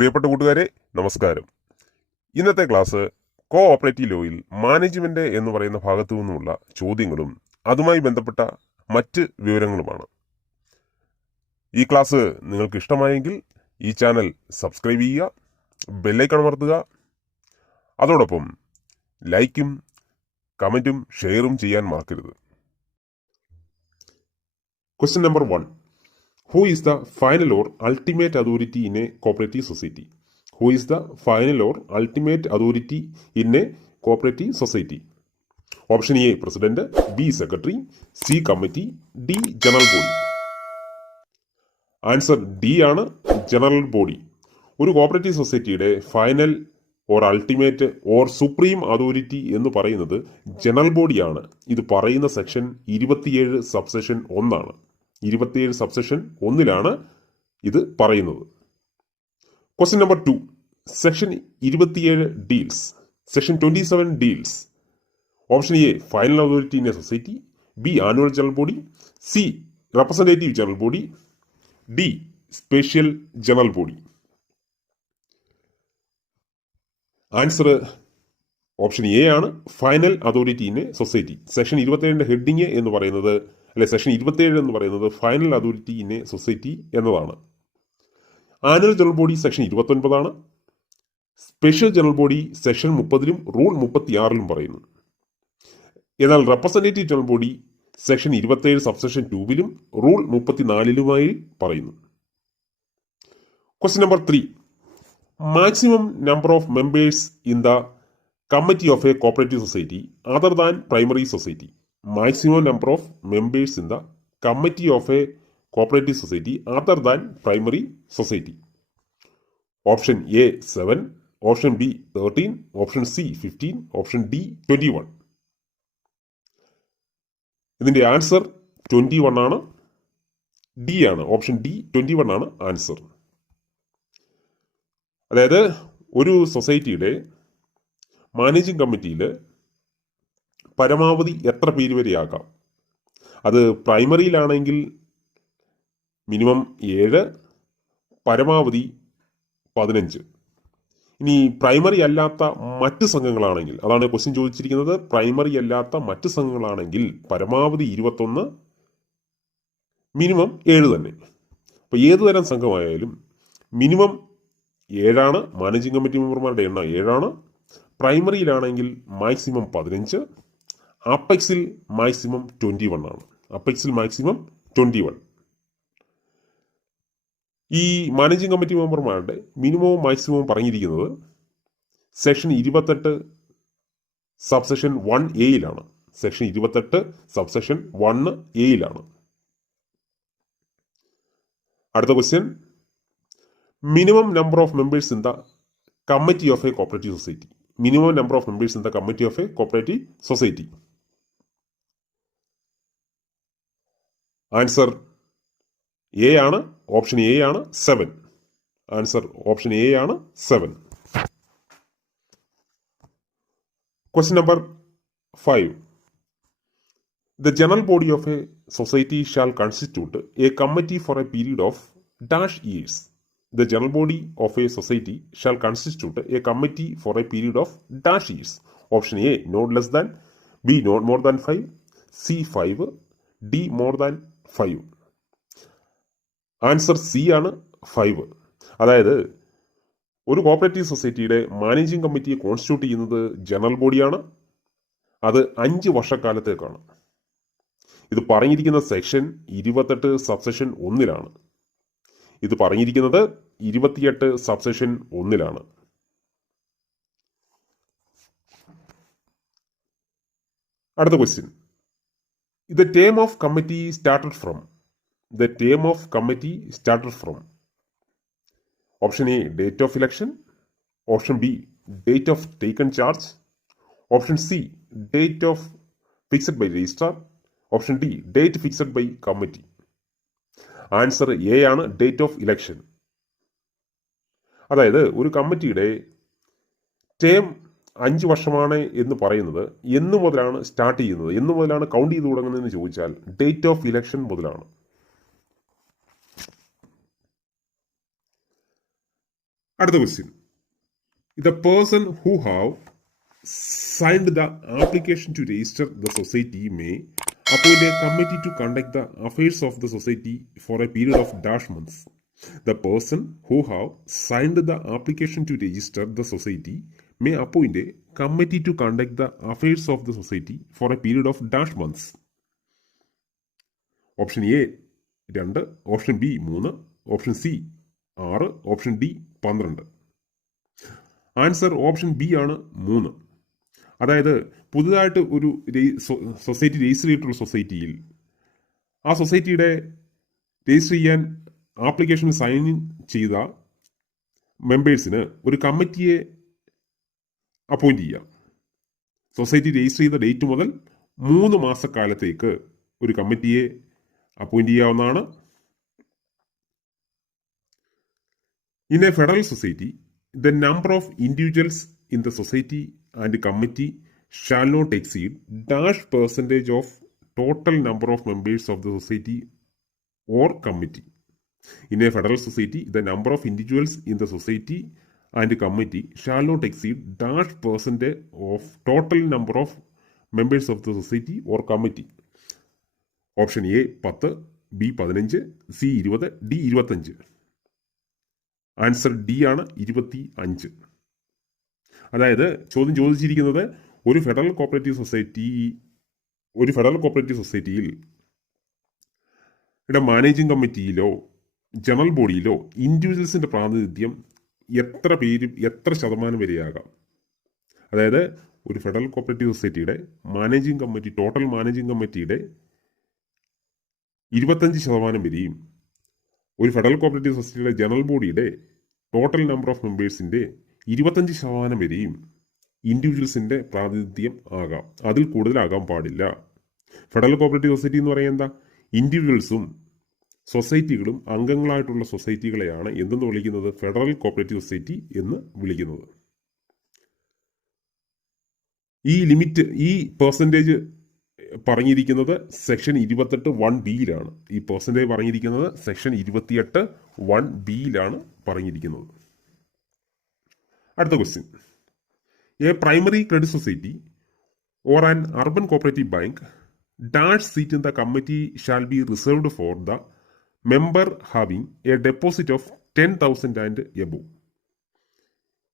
പ്രിയപ്പെട്ട കൂട്ടുകാരെ, നമസ്കാരം. ഇന്നത്തെ ക്ലാസ് കോ ഓപ്പറേറ്റീവ് ലോയിൽ മാനേജ്മെന്റ് എന്ന് പറയുന്ന ഭാഗത്തു നിന്നുമുള്ള ചോദ്യങ്ങളും അതുമായി ബന്ധപ്പെട്ട മറ്റ് വിവരങ്ങളുമാണ്. ഈ ക്ലാസ് നിങ്ങൾക്ക് ഇഷ്ടമായെങ്കിൽ ഈ ചാനൽ സബ്സ്ക്രൈബ് ചെയ്യുക, ബെല്ലൈക്കൺ അമർത്തുക, അതോടൊപ്പം ലൈക്കും കമൻറ്റും ഷെയറും ചെയ്യാൻ മറക്കരുത്. Question number 1. Who is the final or ultimate authority in a cooperative society? Who is the final or ultimate authority in a cooperative society? Option A, President. B, Secretary. C, Committee. D, General Body. Answer D ആണ്, general body. ഒരു cooperative സൊസൈറ്റിയുടെ final or ultimate or supreme authority എന്ന് പറയുന്നത് general ബോഡിയാണ്. ഇത് പറയുന്ന section 27 subsection 1 27 subsection 1 ഇത് പറയുന്നത്. Question number 2. Section 27 deals. Section 27 deals. Option A, final authority in a society. B, annual general body. C, representative general body. D, special general body. Answer option A ആണ്, final authority in a society. Section 27 heading എന്ന് പറയുന്നത്, section 27 എന്ന് പറയുന്നത് final authority in a society എന്നതാണ്. Annual general body section 29 special general body section 30 rule 36 പറയുന്നു. എന്നാൽ representative general body section 27 subsection 2 rule 34 പറയുന്നു. Question number 3. Maximum number of members in the committee of A cooperative society other than primary society. Maximum number of members in the committee of a cooperative society other than primary society. Option A, 7. Option B, 13. Option C, 15. Option D, 21. ഇതിന്റെ answer 21 ആണ്, D ആണ്. Option D 21 ആണ് answer. അതായത് ഒരു സൊസൈറ്റിയുടെ managing കമ്മിറ്റിയിൽ പരമാവധി എത്ര പേര് വരെയാകാം? അത് പ്രൈമറിയിലാണെങ്കിൽ മിനിമം 7, പരമാവധി 15. ഇനി പ്രൈമറി അല്ലാത്ത മറ്റ് സംഘങ്ങളാണെങ്കിൽ, അതാണ് ക്വസ്റ്റ്യൻ ചോദിച്ചിരിക്കുന്നത്, പ്രൈമറി അല്ലാത്ത മറ്റ് സംഘങ്ങളാണെങ്കിൽ പരമാവധി 21, മിനിമം 7 തന്നെ. അപ്പോൾ ഏതു തരം സംഘമായാലും മിനിമം 7 മാനേജിംഗ് കമ്മിറ്റി മെമ്പർമാരുടെ എണ്ണം 7. പ്രൈമറിയിലാണെങ്കിൽ മാക്സിമം 15, അപ്പെക്സിൽ മാക്സിമം 21 ആണ്. അപ്പെക്സിൽ മാക്സിമം 21. ഈ മാനേജിംഗ് കമ്മിറ്റി മെമ്പർമാരുടെ മിനിമവും മാക്സിമവും പറഞ്ഞിരിക്കുന്നത് section 28 subsection 1A section 28 subsection 1A. അടുത്ത question. Minimum number of members in the committee of A cooperative society. Minimum number of members in the committee of A cooperative society. Answer A ആണ്, option A ആണ്, 7. Answer option A ആണ്, 7. Question number 5. The general body of a society shall constitute a committee for a period of dash years. The general body of a society shall constitute a committee for a period of dash years. Option A, not less than. B, not more than 5. C, 5. D, more than 5. Answer C ആണ്, 5. അതായത് ഒരു cooperative സൊസൈറ്റിയുടെ managing കമ്മിറ്റിയെ constitute ചെയ്യുന്നത് general ബോഡിയാണ്. അത് 5 വർഷക്കാലത്തേക്കാണ്. ഇത് പറഞ്ഞിരിക്കുന്ന സെക്ഷൻ 28 സബ്സെക്ഷൻ 1 ഇത് പറഞ്ഞിരിക്കുന്നത് 28 സബ്സെക്ഷൻ 1 അടുത്ത question. The term of committee started from. The term of committee started from. Option A, date of election. Option B, date of taken charge. Option C, date of fixed by registrar. Option D, date fixed by committee. Answer A ആണ്, date of election. അതായത് ഒരു കമ്മിറ്റിയുടെ term 5 വർഷമാണ് എന്ന് പറയുന്നത് എന്ന് മുതലാണ് start ചെയ്യുന്നത്, എന്ന് മുതലാണ് കൗണ്ട് ചെയ്ത് തുടങ്ങുന്നതെന്ന് ചോദിച്ചാൽ ഡേറ്റ് ഓഫ് ഇലക്ഷൻ മുതലാണ്. അടുത്ത question, the person who have signed the application to register the society may appoint a committee to conduct the affairs of the society for a period of dash months. The person who have signed the application to register the society may appoint a committee to conduct the affairs of the society for a period of dash months. Option A 2, option B 3, option C 6, option D 12. Answer option B ആണ് 3. അതായത് പുതുതായിട്ട് ഒരു society register ചെയ്തിട്ടുള്ള സൊസൈറ്റിയിൽ ആ സൊസൈറ്റിയുടെ register ചെയ്യാൻ application sign ചെയ്ത മെമ്പേഴ്സിന് ഒരു കമ്മിറ്റിയെ അപ്പോയിന്റ് ചെയ്യാം. സൊസൈറ്റി രജിസ്റ്റർ ചെയ്ത ഡേറ്റ് മുതൽ 3 മാസക്കാലത്തേക്ക് ഒരു കമ്മിറ്റിയെ അപ്പോയിന്റ് ചെയ്യാവുന്നതാണ്. In A federal society, the number of individuals in the society and committee shall not exceed dash percentage of total number of members of the society or committee. In a federal society, the number of individuals in the society and committee shall not exceed dash percentage of total number of members of the society or committee. Option A 10, B 15, C 20, D 25. Answer D ആണ് 25. അതായത് ചോദ്യം ചോദിച്ചിരിക്കുന്നത് ഒരു federal cooperative സൊസൈറ്റിയിൽ managing കമ്മിറ്റിയിലോ general ബോഡിയിലോ ഇൻഡിവിജ്വൽസിന്റെ പ്രാതിനിധ്യം എത്ര ശതമാനം വരെയാകാം. അതായത് ഒരു ഫെഡറൽ കോപ്പറേറ്റീവ് സൊസൈറ്റിയുടെ ടോട്ടൽ മാനേജിംഗ് കമ്മിറ്റിയുടെ 25% വരെയും ഒരു ഫെഡറൽ കോപ്പറേറ്റീവ് സൊസൈറ്റിയുടെ ജനറൽ ബോഡിയുടെ ടോട്ടൽ നമ്പർ ഓഫ് മെമ്പേഴ്സിന്റെ 25% വരെയും ഇൻഡിവിജ്വൽസിന്റെ പ്രാതിനിധ്യം ആകാം. അതിൽ കൂടുതലാകാൻ പാടില്ല. ഫെഡറൽ കോപ്പറേറ്റീവ് സൊസൈറ്റി എന്ന് പറയുന്നത് എന്താ? ഇൻഡിവിജ്വൽസും സൊസൈറ്റികളും അംഗങ്ങളായിട്ടുള്ള സൊസൈറ്റികളെയാണ് എന്തെന്ന് വിളിക്കുന്നത്? ഫെഡറൽ കോപ്പറേറ്റീവ് സൊസൈറ്റി എന്ന് വിളിക്കുന്നത്. ഈ പെർസെൻറ്റേജ് പറഞ്ഞിരിക്കുന്നത് സെക്ഷൻ 28(1)(b)യിലാണ്. ഈ പെർസെൻറ്റേജ് പറഞ്ഞിരിക്കുന്നത് സെക്ഷൻ 28(1)(b)യിലാണ് പറഞ്ഞിരിക്കുന്നത്. അടുത്ത question, A primary credit society or an urban cooperative bank dash seat in the committee shall be reserved for the member having A deposit of 10,000 and above.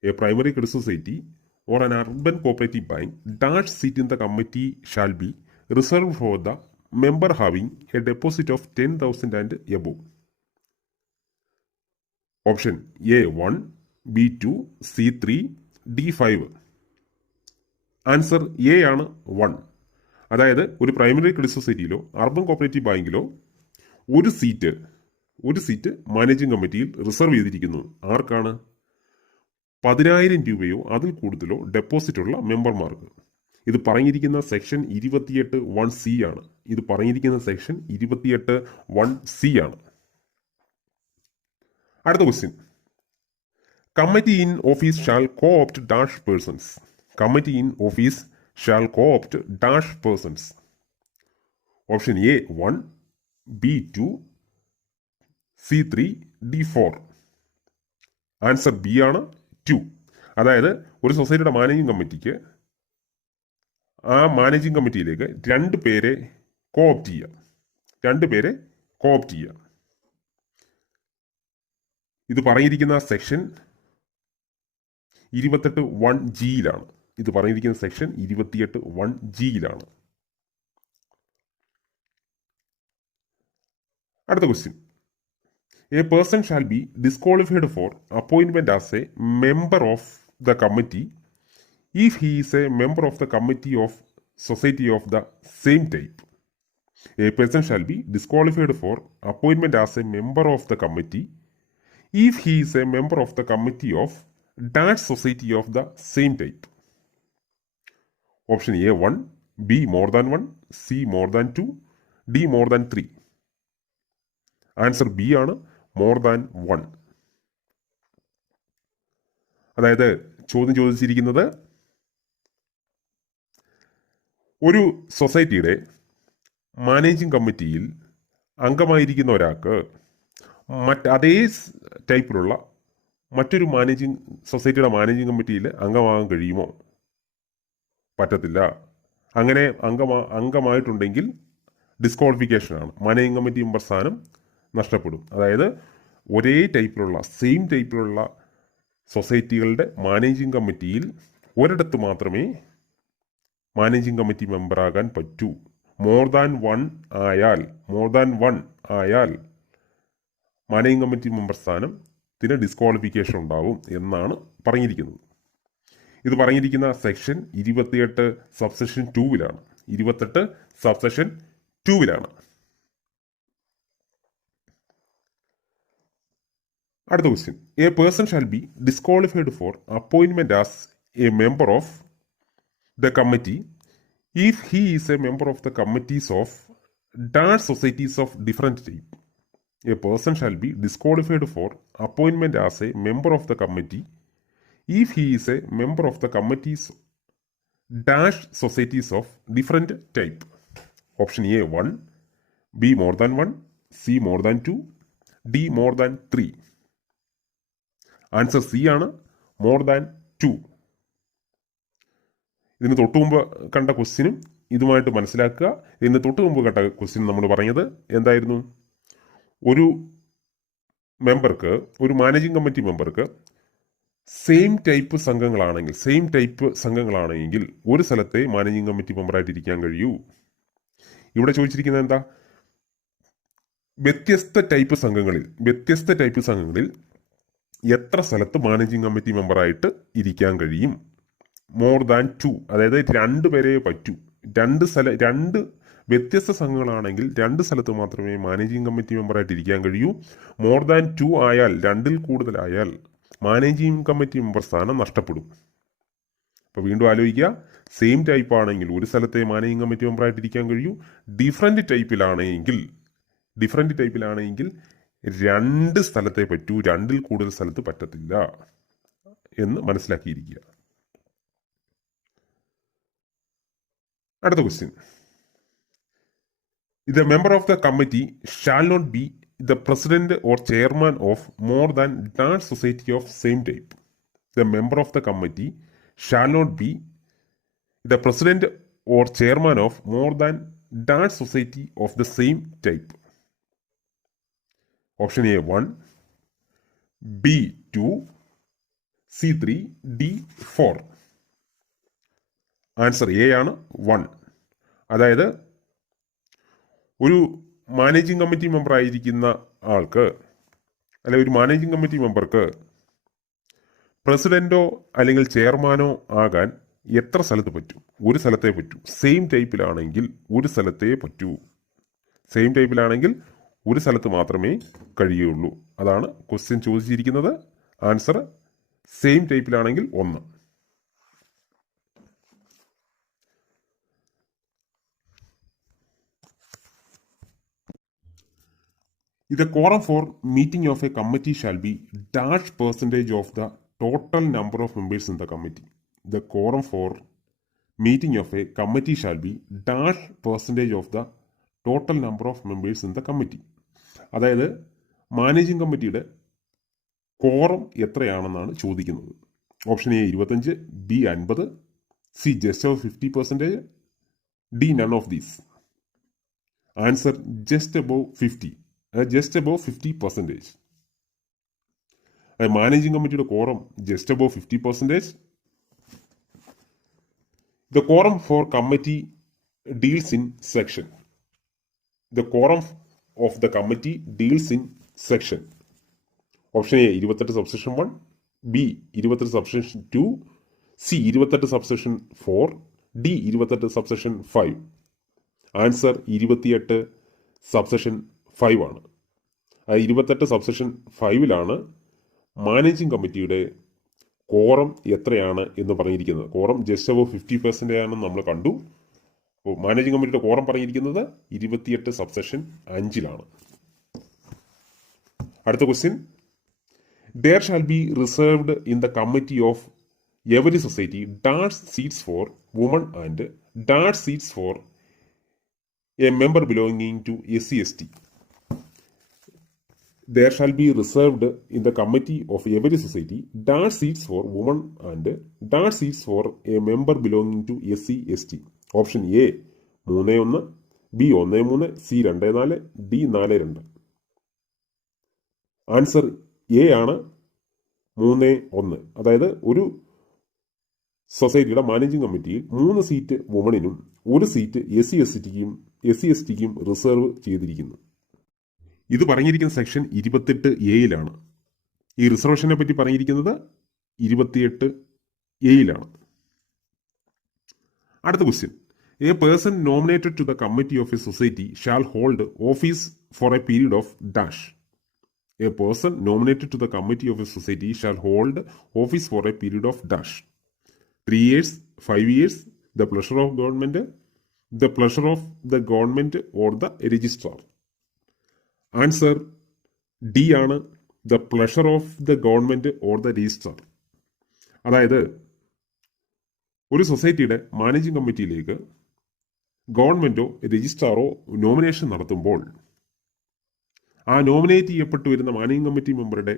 A primary credit society or an urban cooperative bank dash seat in the committee shall be reserved for the member having a deposit of 10,000 and above. Option A1, B2, C3, D5. Answer A ആണ് 1. അതായത് ഒരു primary credit സൊസൈറ്റിയിലോ urban cooperative ബാങ്കിലോ ഒരു seat managing കമ്മിറ്റിയിൽ reserve ചെയ്തിരിക്കുന്നു. ആർക്കാണ്? 10,000 രൂപയോ അതിൽ കൂടുതലോ ഡെപ്പോസിറ്റ് ഉള്ള മെമ്പർമാർക്ക്. ഇത് പറഞ്ഞിരിക്കുന്ന സെക്ഷൻ 28(1)(c) ആണ്. അടുത്ത question, committee in office shall co-opt dash persons. Committee in office shall co-opt dash persons. Option A 1, B 2, C3, D4. Answer B ആണ് 2. അതായത് ഒരു സൊസൈറ്റിയുടെ മാനേജിംഗ് കമ്മിറ്റിക്ക് ആ മാനേജിംഗ് കമ്മിറ്റിയിലേക്ക് 2 പേരെ കോഓപ്റ്റ് ചെയ്യാം. ഇത് പറഞ്ഞിരിക്കുന്ന സെക്ഷൻ 28(1)(g)യിലാണ്. അടുത്ത question, a person shall be disqualified for appointment as a member of the committee if he is a member of the committee of society of the same type. A person shall be disqualified for appointment as a member of the committee if he is a member of the committee of that society of the same type. Option A 1, B more than 1, C more than 2, D more than 3. Answer B ആണ് more than 1. അതായത് ചോദ്യം ചോദിച്ചിരിക്കുന്നത് ഒരു സൊസൈറ്റിയുടെ managing കമ്മിറ്റിയിൽ അംഗമായിരിക്കുന്ന ഒരാൾക്ക് അതേ ടൈപ്പിലുള്ള മറ്റൊരു സൊസൈറ്റിയുടെ മാനേജിംഗ് കമ്മിറ്റിയിൽ അംഗമാകാൻ കഴിയുമോ? പറ്റത്തില്ല. അങ്ങനെ അംഗമായിട്ടുണ്ടെങ്കിൽ ഡിസ്ക്വാളിഫിക്കേഷനാണ്. മാനേജിംഗ് കമ്മിറ്റി മെമ്പർ സ്ഥാനം നഷ്ടപ്പെടും. അതായത് ഒരേ ടൈപ്പിലുള്ള സെയിം ടൈപ്പിലുള്ള സൊസൈറ്റികളുടെ മാനേജിംഗ് കമ്മിറ്റിയിൽ ഒരിടത്ത് മാത്രമേ മാനേജിംഗ് കമ്മിറ്റി മെമ്പറാകാൻ പറ്റൂ. മോർ ദാൻ വൺ ആയാൽ മാനേജിംഗ് കമ്മിറ്റി മെമ്പർ സ്ഥാനത്തിന് ഡിസ്ക്വാളിഫിക്കേഷൻ ഉണ്ടാവും എന്നാണ് പറഞ്ഞിരിക്കുന്നത്. ഇത് പറഞ്ഞിരിക്കുന്ന സെക്ഷൻ 28 സബ്സെക്ഷൻ 2-ലാണ്. 28 സബ്സെക്ഷൻ 2-ലാണ്. അടുത്ത question. A person shall be disqualified for അപ്പോയിൻമെന്റ് as a member of the committee if he is a member of the committees of dash societies of different type. A person shall be disqualified for appointment as a member of the committee if he is a member of the committees dash societies of different type. Option A 1, B more than 1, C more than 2, D more than 3. Answer C ആണ്, more than 2. ഇതിന് തൊട്ടു മുമ്പ് കണ്ട ക്വസ്റ്റ്യനും ഇതുമായിട്ട് മനസ്സിലാക്കുക. ഇതിന് തൊട്ട് മുമ്പ് കണ്ട ക്വസ്റ്റ്യൻ നമ്മൾ പറഞ്ഞത് എന്തായിരുന്നു? ഒരു മാനേജിംഗ് കമ്മിറ്റി മെമ്പർക്ക് സെയിം ടൈപ്പ് സംഘങ്ങളാണെങ്കിൽ ഒരു സ്ഥലത്തെ മാനേജിംഗ് കമ്മിറ്റി മെമ്പറായിട്ട് ഇരിക്കാൻ കഴിയൂ. ഇവിടെ ചോദിച്ചിരിക്കുന്നത് എന്താ? വ്യത്യസ്ത ടൈപ്പ് സംഘങ്ങളിൽ എത്ര സ്ഥലത്ത് മാനേജിംഗ് കമ്മിറ്റി മെമ്പറായിട്ട് ഇരിക്കാൻ കഴിയും? മോർ ദാൻ 2, അതായത് 2 പേരെ പറ്റൂ. 2 വ്യത്യസ്ത സംഘങ്ങളാണെങ്കിൽ 2 സ്ഥലത്ത് മാത്രമേ മാനേജിംഗ് കമ്മിറ്റി മെമ്പറായിട്ട് ഇരിക്കാൻ കഴിയൂ. മോർ ദാൻ 2 ആയാൽ, 2-ൽ കൂടുതലായാൽ മാനേജിംഗ് കമ്മിറ്റി മെമ്പർ സ്ഥാനം നഷ്ടപ്പെടും. അപ്പോൾ വീണ്ടും ആലോചിക്കുക. സെയിം ടൈപ്പ് ആണെങ്കിൽ ഒരു സ്ഥലത്തെ മാനേജിംഗ് കമ്മിറ്റി മെമ്പറായിട്ട് ഇരിക്കാൻ കഴിയൂ. ഡിഫറൻറ്റ് ടൈപ്പിലാണെങ്കിൽ 2 സ്ഥലത്തെ പറ്റൂ, 2-ൽ കൂടുതൽ സ്ഥലത്ത് പറ്റത്തില്ല എന്ന് മനസ്സിലാക്കിയിരിക്കുക. അടുത്ത question. The member of the committee shall not be the president or chairman of more than one society of same type. The member of the committee shall not be the president or chairman of more than one society of the same type. Option A 1, B 2, C 3, D 4. Answer A ആണ്, 1. അതായത് ഒരു managing committee member ആയിരിക്കുന്ന ആൾക്ക്, അല്ലെ ഒരു managing committee മെമ്പർക്ക് പ്രസിഡന്റോ അല്ലെങ്കിൽ ചെയർമാനോ ആകാൻ എത്ര സ്ഥലത്ത് പറ്റും? ഒരു സ്ഥലത്തേ പറ്റൂ. സെയിം ടൈപ്പിലാണെങ്കിൽ ഒരു സ്ഥലത്തേ പറ്റൂ. ഒരു സ്ഥലത്ത് മാത്രമേ കഴിയുള്ളൂ. അതാണ് ക്വസ്റ്റ്യൻ ചോദിച്ചിരിക്കുന്നത്. ആൻസർ സെയിം ടൈപ്പിലാണെങ്കിൽ 1. The quorum for meeting of a committee shall be dash percentage of the total number of members in the committee. The quorum for meeting of a committee shall be dash percentage of the total number of members in the committee. അതായത് managing കമ്മിറ്റിയുടെ quorum എത്രയാണെന്നാണ് ചോദിക്കുന്നത്. Option A 25, B 50, C just of 50%, D none of these. Answer just above 50%. Managing കമ്മിറ്റിയുടെ quorum just above 50%. The quorum for committee deals in section. The quorum of the committee deals in section. Option A 28 subsection 1, B 28 subsection 2, C 28 subsection 4, D 28 subsection 5. Answer 28 subsection 5 ആണ്. 28 subsection 5-ലാണ് managing കമ്മിറ്റിയുടെ quorum എത്രയാണ് എന്ന് പറഞ്ഞിരിക്കുന്നത്. Quorum just above 50% ആണെന്ന് നമ്മൾ കണ്ടു. അപ്പോൾ managing കമ്മിറ്റിയുടെ കോറം പറഞ്ഞിരിക്കുന്നത് 28 സബ്സെഷൻ 5-ലാണ്. അടുത്ത question. There shall be reserved in the committee of every society dash seats for women and dash seats for a member belonging to SC/ST. there shall be reserved in the committee of every society dash seats for women and dash seats for a member belonging to SC ST. Option A 3-1, B 1-3, C 2-4, D 4-2. Answer A ആണ് 3-1. അതായത് ഒരു സൊസൈറ്റിയുടെ managing കമ്മിറ്റിയിൽ 3 seat വുമണിനും 1 seat SC STക്കും reserve ചെയ്തിരിക്കുന്നു. ഇത് പറഞ്ഞിരിക്കുന്ന section 28A ഈ റിസർവേഷനെ പറ്റി പറഞ്ഞിരിക്കുന്നത് 28A. അടുത്ത question. A person nominated to the committee of a society shall hold office for a period of dash. A person nominated to the committee of a society shall hold office for a period of dash. 3 years, 5 years, the pleasure of government, the pleasure of the government or the registrar. Answer D ആണ്, the pleasure of the government or the registrar. അതായത് ഒരു സൊസൈറ്റിയുടെ managing കമ്മിറ്റിയിലേക്ക് ഗവൺമെന്റോ രജിസ്ട്രാറോ nomination നടത്തുമ്പോൾ ആ nominate ചെയ്യപ്പെട്ടു വരുന്ന managing committee മെമ്പറുടെ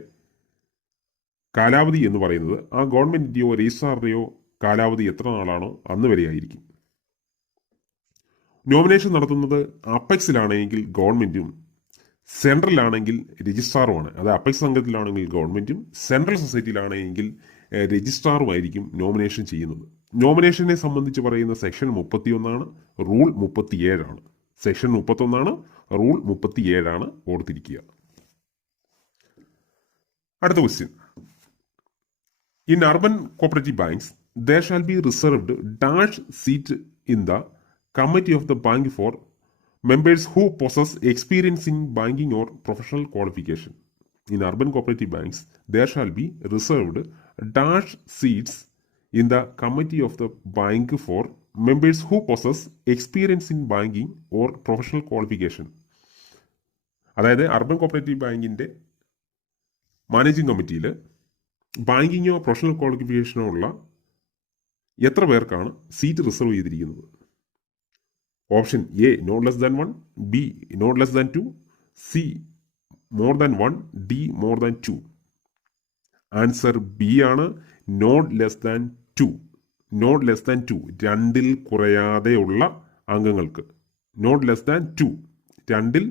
കാലാവധി എന്ന് പറയുന്നത് ആ ഗവൺമെന്റിന്റെയോ രജിസ്ട്രാറുടെയോ കാലാവധി എത്ര നാളാണോ അന്ന് വരെയായിരിക്കും. നോമിനേഷൻ നടത്തുന്നത് അപ്പെക്സിലാണെങ്കിൽ ഗവൺമെന്റും സെൻട്രലാണെങ്കിൽ രജിസ്ട്രാറുമാണ്. അത് അപ്പെക്സ് സംഘത്തിലാണെങ്കിൽ ഗവൺമെന്റും സെൻട്രൽ സൊസൈറ്റിയിലാണെങ്കിൽ രജിസ്ട്രാറുമായിരിക്കും നോമിനേഷൻ ചെയ്യുന്നത്. നോമിനേഷനെ സംബന്ധിച്ച് പറയുന്ന സെക്ഷൻ 31 റൂൾ 37. സെക്ഷൻ 31 റൂൾ 37 ഓർത്തിരിക്കുക. അടുത്ത question. In urban cooperative banks there shall be reserved dash seat in the committee of the bank for members who possess experience in banking or professional qualification. In urban cooperative banks, there shall be reserved dash seats in the committee of the bank for members who possess experience in banking or professional qualification. അതായത് urban cooperative ബാങ്കിൻ്റെ managing കമ്മിറ്റിയിൽ ബാങ്കിങ്ങോ professional ക്വാളിഫിക്കേഷനോ ഉള്ള എത്ര പേർക്കാണ് seat reserve ചെയ്തിരിക്കുന്നത്? Option A not less than 1, B not less than 2, C more than 1, D more than 2. Answer B ആണ്, not less than 2. Not less than 2, 2ൽ കുറയാതെ ഉള്ള അംഗങ്ങൾക്ക്. നോട്ട് ലെസ് ദാൻ 2, 2ൽ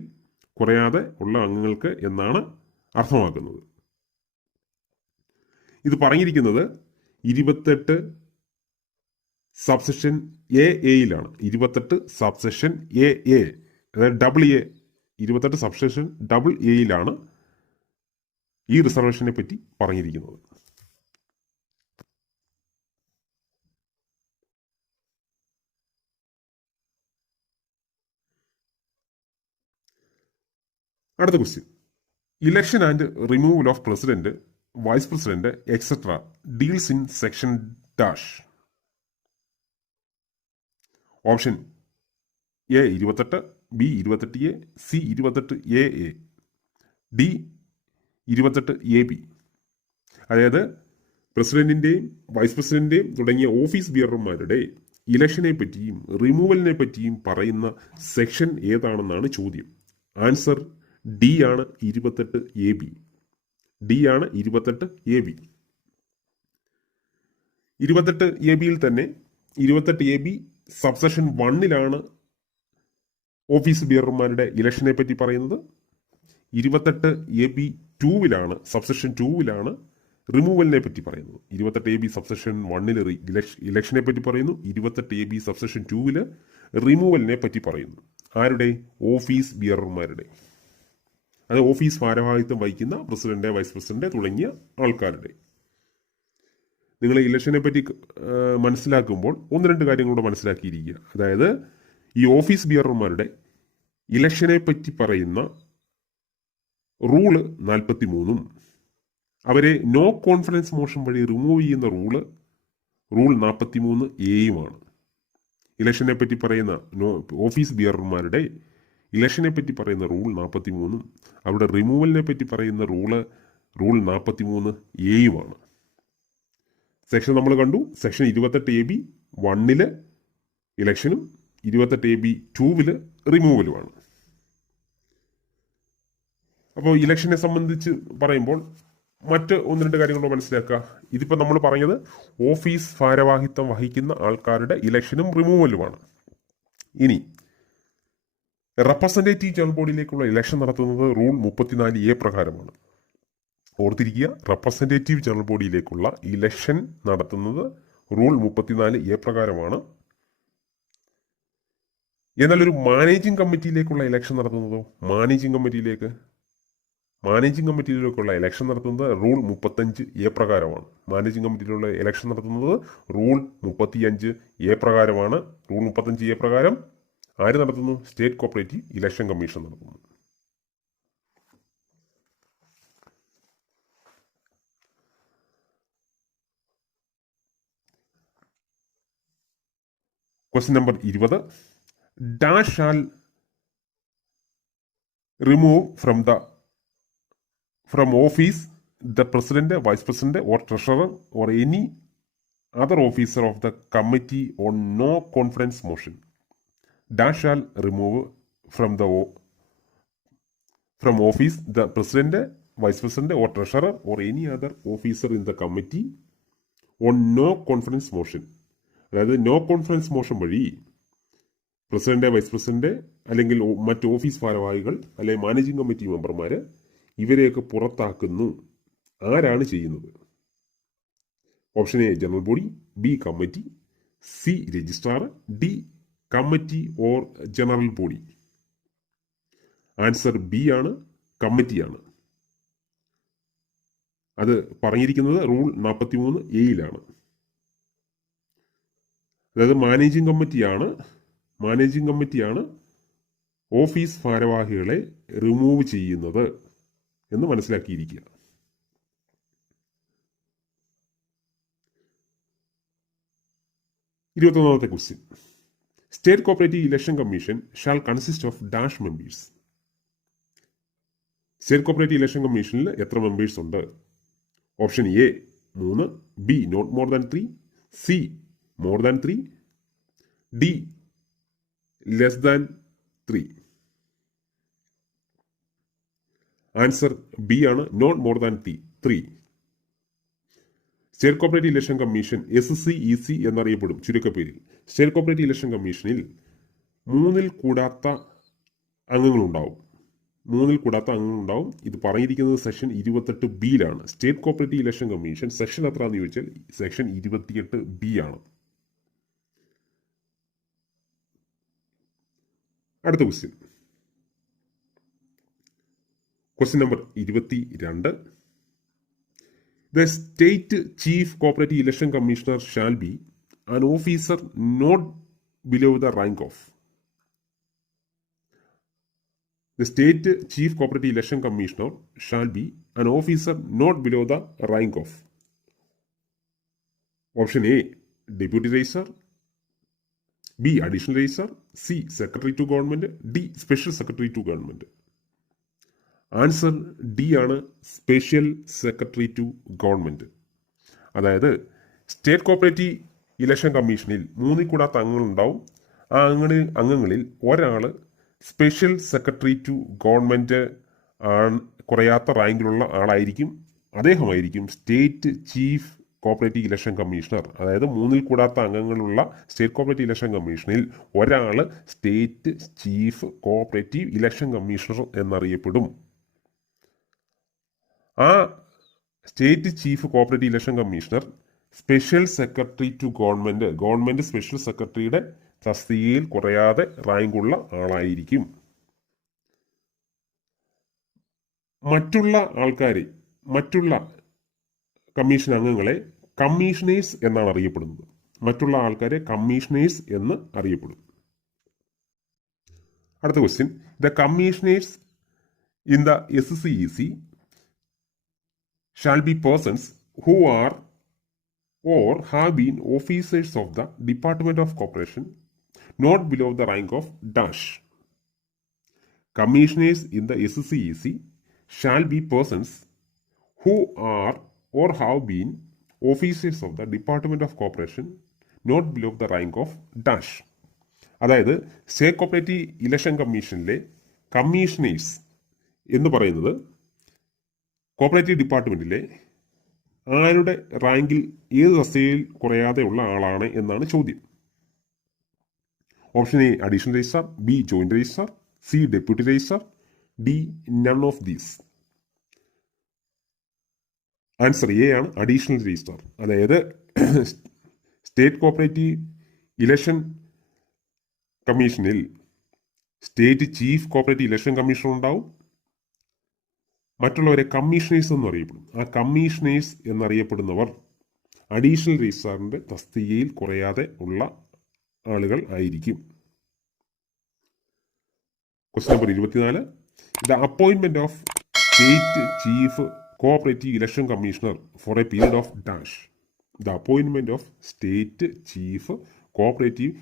കുറയാതെ ഉള്ള അംഗങ്ങൾക്ക് എന്നാണ് അർത്ഥമാക്കുന്നത്. ഇത് പറഞ്ഞിരിക്കുന്നത് 28 സബ്സെഷൻ എയിലാണ്. 28 സബ്സെഷൻ എ, അതായത് AA, 28 സബ്സെഷൻ AA ഈ റിസർവേഷനെ പറ്റി പറഞ്ഞിരിക്കുന്നത്. അടുത്ത question. Election and removal of president, vice president etcetera deals in section dash. Option A 28, B 28A, C 28AA, D 28AB. അതായത് പ്രസിഡന്റിന്റെയും വൈസ് പ്രസിഡന്റിന്റെയും തുടങ്ങിയ ഓഫീസ് ബിയറർമാരുടെ ഇലക്ഷനെ പറ്റിയും റിമൂവലിനെ പറ്റിയും പറയുന്ന സെക്ഷൻ ഏതാണെന്നാണ് ചോദ്യം. ആൻസർ ഡി ആണ്, 28AB. ഡി ആണ് 28AB. 28ABയിൽ തന്നെ 28AB സബ്സെഷൻ 1 ഓഫീസ് ബിയറർമാരുടെ ഇലക്ഷനെ പറ്റി പറയുന്നത്. 28AB 2 സബ്സെഷൻ 2 റിമൂവലിനെ പറ്റി പറയുന്നത്. 28AB സബ്സെഷൻ 1 ഇലക്ഷനെ പറ്റി പറയുന്നു. 28AB സബ്സെഷൻ 2 റിമൂവലിനെ പറ്റി പറയുന്നു. ആരുടെ? ഓഫീസ് ബിയറർമാരുടെ. അത് ഓഫീസ് ഭാരവാഹിത്വം വഹിക്കുന്ന പ്രസിഡന്റ്, വൈസ് പ്രസിഡന്റ് തുടങ്ങിയ ആൾക്കാരുടെ. നിങ്ങൾ ഇലക്ഷനെ പറ്റി മനസ്സിലാക്കുമ്പോൾ 1-2 കാര്യങ്ങളൂടെ മനസ്സിലാക്കിയിരിക്കുക. അതായത് ഈ ഓഫീസ് ബിയറർമാരുടെ ഇലക്ഷനെ പറ്റി പറയുന്ന റൂള് 43 അവരെ നോ കോൺഫിഡൻസ് മോഷൻ വഴി റിമൂവ് ചെയ്യുന്ന റൂൾ 43A. ഇലക്ഷനെ പറ്റി പറയുന്ന ഓഫീസ് ബിയറർമാരുടെ ഇലക്ഷനെ പറ്റി പറയുന്ന റൂൾ 43 അവിടെ റിമൂവലിനെ പറ്റി പറയുന്ന റൂൾ 43A. സെക്ഷൻ നമ്മൾ കണ്ടു. Section 28AB 1 ഇലക്ഷനും 28AB 2 റിമൂവലുമാണ്. അപ്പോൾ ഇലക്ഷനെ സംബന്ധിച്ച് പറയുമ്പോൾ മറ്റ് ഒന്ന് രണ്ട് കാര്യങ്ങൾ മനസ്സിലാക്കുക. ഇതിപ്പോൾ നമ്മൾ പറഞ്ഞത് ഓഫീസ് ഭാരവാഹിത്വം വഹിക്കുന്ന ആൾക്കാരുടെ ഇലക്ഷനും റിമൂവലുമാണ്. ഇനി റെപ്രസെൻറ്റേറ്റീവ് ജനറൽ ബോഡിയിലേക്കുള്ള ഇലക്ഷൻ നടത്തുന്നത് റൂൾ 34A പ്രകാരമാണ്. ഓർത്തിരിക്കുക, റെപ്രസെൻറ്റേറ്റീവ് ജനറൽ ബോഡിയിലേക്കുള്ള ഇലക്ഷൻ നടത്തുന്നത് റൂൾ 34A പ്രകാരമാണ്. എന്നാൽ ഒരു മാനേജിംഗ് കമ്മിറ്റിയിലേക്കുള്ള ഇലക്ഷൻ നടത്തുന്നതോ മാനേജിംഗ് കമ്മിറ്റിയിലേക്കുള്ള ഇലക്ഷൻ നടത്തുന്നത് റൂൾ 35A പ്രകാരമാണ്. മാനേജിംഗ് കമ്മിറ്റിയിലുള്ള ഇലക്ഷൻ നടത്തുന്നത് റൂൾ 35A പ്രകാരമാണ്. റൂൾ 35A പ്രകാരം ആര് നടത്തുന്നു? സ്റ്റേറ്റ് കോപ്പറേറ്റീവ് ഇലക്ഷൻ കമ്മീഷൻ നടത്തുന്നു. Question number 20. Dash shall remove from office the president, vice president or treasurer or any other officer of the committee on no confidence motion. Dash shall remove from office the president, vice president or treasurer or any other officer in the committee on no confidence motion. അതായത് no confidence motion വഴി president, vice president അല്ലെങ്കിൽ മറ്റ് office ഭാരവാഹികൾ അല്ലെങ്കിൽ managing committee മെമ്പർമാർ ഇവരെയൊക്കെ പുറത്താക്കുന്നു. ആരാണ് ചെയ്യുന്നത്? Option A general body, B committee, C registrar, D committee or general body. Answer B ആണ്, കമ്മിറ്റിയാണ്. അത് പറഞ്ഞിരിക്കുന്നത് റൂൾ 43A അതായത് മാനേജിംഗ് കമ്മിറ്റിയാണ് ഓഫീസ് ഭാരവാഹികളെ റിമൂവ് ചെയ്യുന്നത് എന്ന് മനസ്സിലാക്കിയിരിക്കുക. ഇരുപത്തൊന്നാമത്തെ question. State cooperative election commission shall consist of dash members. State cooperative election കമ്മീഷനിൽ എത്ര മെമ്പേഴ്സ് ഉണ്ട്? Option A 3, B not more than 3, C more than 3, D less than 3. Answer B ആണ്, not more than 3. State cooperative election commission SCEC എന്നറിയപ്പെടും ചുരുക്കപ്പേരിൽ. State cooperative election കമ്മീഷനിൽ 3 കൂടാത്ത അംഗങ്ങളുണ്ടാവും. ഇത് പറഞ്ഞിരിക്കുന്നത് section 28B state cooperative election commission section എത്രയാണെന്ന് ചോദിച്ചാൽ സെക്ഷൻ 28B ആണ്. അടുത്ത question number 22. The state chief cooperative election commissioner shall be an officer not below the rank of. The state chief cooperative election commissioner shall be an officer not below the rank of. Option A deputy registrar, B additional registrar, C secretary to government, D special secretary to government. Answer D ആണ്, special secretary to government. അതായത് state cooperative election കമ്മീഷനിൽ 3 കൂടാത്ത അംഗങ്ങളുണ്ടാവും. ആ അംഗങ്ങളിൽ ഒരാൾ special secretary to government കുറയാത്ത റാങ്കിലുള്ള ആളായിരിക്കും. അദ്ദേഹമായിരിക്കും state chief cooperative election commissioner. അതായത് 3 കൂടാത്ത അംഗങ്ങളുള്ള സ്റ്റേറ്റ് കോപ്പറേറ്റീവ് ഇലക്ഷൻ കമ്മീഷനിൽ ഒരാൾ state chief cooperative election commissioner എന്നറിയപ്പെടും. ആ state chief cooperative election commissioner special secretary to government special സെക്രട്ടറിയുടെ തസ്തികയിൽ കുറയാതെ റാങ്കുള്ള ആളായിരിക്കും. മറ്റുള്ള കമ്മീഷൻ അംഗങ്ങളെ കമ്മീഷണേഴ്സ് എന്നാണ് അറിയപ്പെടുന്നത്. മറ്റുള്ള ആൾക്കാരെ കമ്മീഷണേഴ്സ് എന്ന് അറിയപ്പെടും. അടുത്ത question. The commissioners in the SCEC shall be persons who are or have been officers of the Department of Corporation not below the rank of dash. Commissioners in the SCEC shall be persons who are or have been officers of the Department of Corporation not below the rank of dash. അതായത് state cooperative election കമ്മീഷനിലെ commissioners എന്ന് പറയുന്നത് cooperative ഡിപ്പാർട്ട്മെൻറ്റിലെ ആരുടെ റാങ്കിൽ ഏത് തസ്തികയിൽ കുറയാതെ ഉള്ള ആളാണ് എന്നാണ് ചോദ്യം. Option A additional registrar, B joint registrar, C deputy registrar, D none of these. Answer A ആണ്, അഡീഷണൽ രജിസ്ട്രാർ. അതായത് സ്റ്റേറ്റ് കോപ്പറേറ്റീവ് ഇലക്ഷൻ കമ്മീഷനിൽ state chief cooperative election commissioner ഉണ്ടാവും. മറ്റുള്ളവരെ കമ്മീഷണേഴ്സ് എന്നറിയപ്പെടും. ആ കമ്മീഷണേഴ്സ് എന്നറിയപ്പെടുന്നവർ അഡീഷണൽ രജിസ്ട്രാറിന്റെ തസ്തികയിൽ കുറയാതെ ഉള്ള ആളുകൾ ആയിരിക്കും. Question number 24. The appointment of state chief cooperative election commissioner for a period of dash. The appointment of state chief cooperative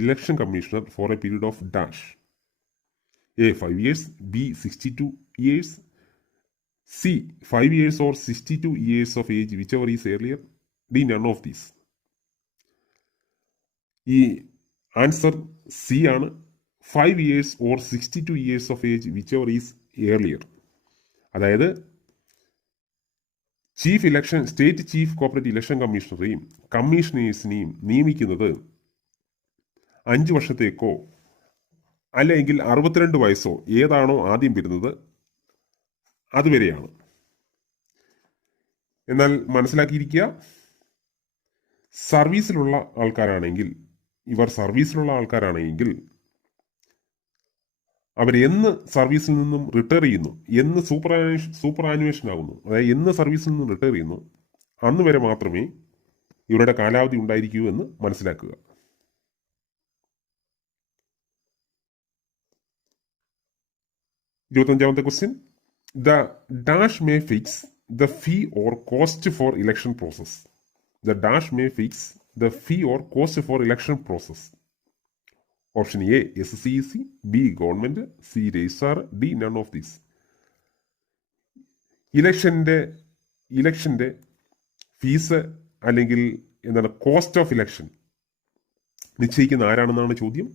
election commissioner for a period of dash. A 5 years, B 62 years, C 5 years or 62 years of age, whichever is earlier, D none of these. ഈ answer C ആണ്, 5 years or 62 years of age, whichever is earlier. അതായത് state chief cooperative election കമ്മീഷണറെയും കമ്മീഷണേഴ്സിനെയും നിയമിക്കുന്നത് 5 വർഷത്തേക്കോ അല്ലെങ്കിൽ 62 വയസ്സോ ഏതാണോ ആദ്യം വരുന്നത് അതുവരെയാണ്. എന്നാൽ മനസ്സിലാക്കിയിരിക്കുക, സർവീസിലുള്ള ആൾക്കാരാണെങ്കിൽ അവരെന്ന് സർവീസിൽ നിന്നും റിട്ടയർ ചെയ്യുന്നു, എന്ന് സൂപ്പർ ആനുവേഷൻ ആകുന്നു, അതായത് എന്ന് സർവീസിൽ നിന്നും റിട്ടയർ ചെയ്യുന്നു, അന്ന് വരെ മാത്രമേ ഇവരുടെ കാലാവധി ഉണ്ടായിരിക്കൂ എന്ന് മനസ്സിലാക്കുക. 25ാമത്തെ question. The dash may fix the fee or cost for election process. The dash may fix the fee or cost for election process. Option A SCEC, B government, C registrar, D none of these. ഇലക്ഷന്റെ fees അല്ലെങ്കിൽ എന്താണ് cost of election നിശ്ചയിക്കുന്ന ആരാണെന്നാണ് ചോദ്യം.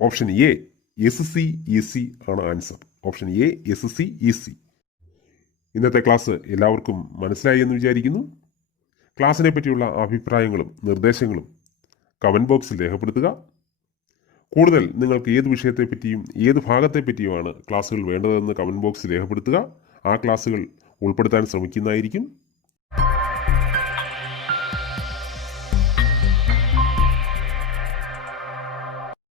Option A SCEC ആണ് answer. Option A SCEC. ഇന്നത്തെ class എല്ലാവർക്കും മനസ്സിലായി എന്ന് വിചാരിക്കുന്നു. ക്ലാസ്സിനെ പറ്റിയുള്ള അഭിപ്രായങ്ങളും നിർദ്ദേശങ്ങളും കമന്റ് ബോക്സിൽ രേഖപ്പെടുത്തുക. കൂടുതൽ നിങ്ങൾക്ക് ഏത് വിഷയത്തെപ്പറ്റിയും ഏത് ഭാഗത്തെപ്പറ്റിയുമാണ് ക്ലാസ്സുകൾ വേണ്ടതെന്ന് കമന്റ് ബോക്സിൽ രേഖപ്പെടുത്തുക. ആ ക്ലാസ്സുകൾ ഉൾപ്പെടുത്താൻ ശ്രമിക്കുന്നതായിരിക്കും.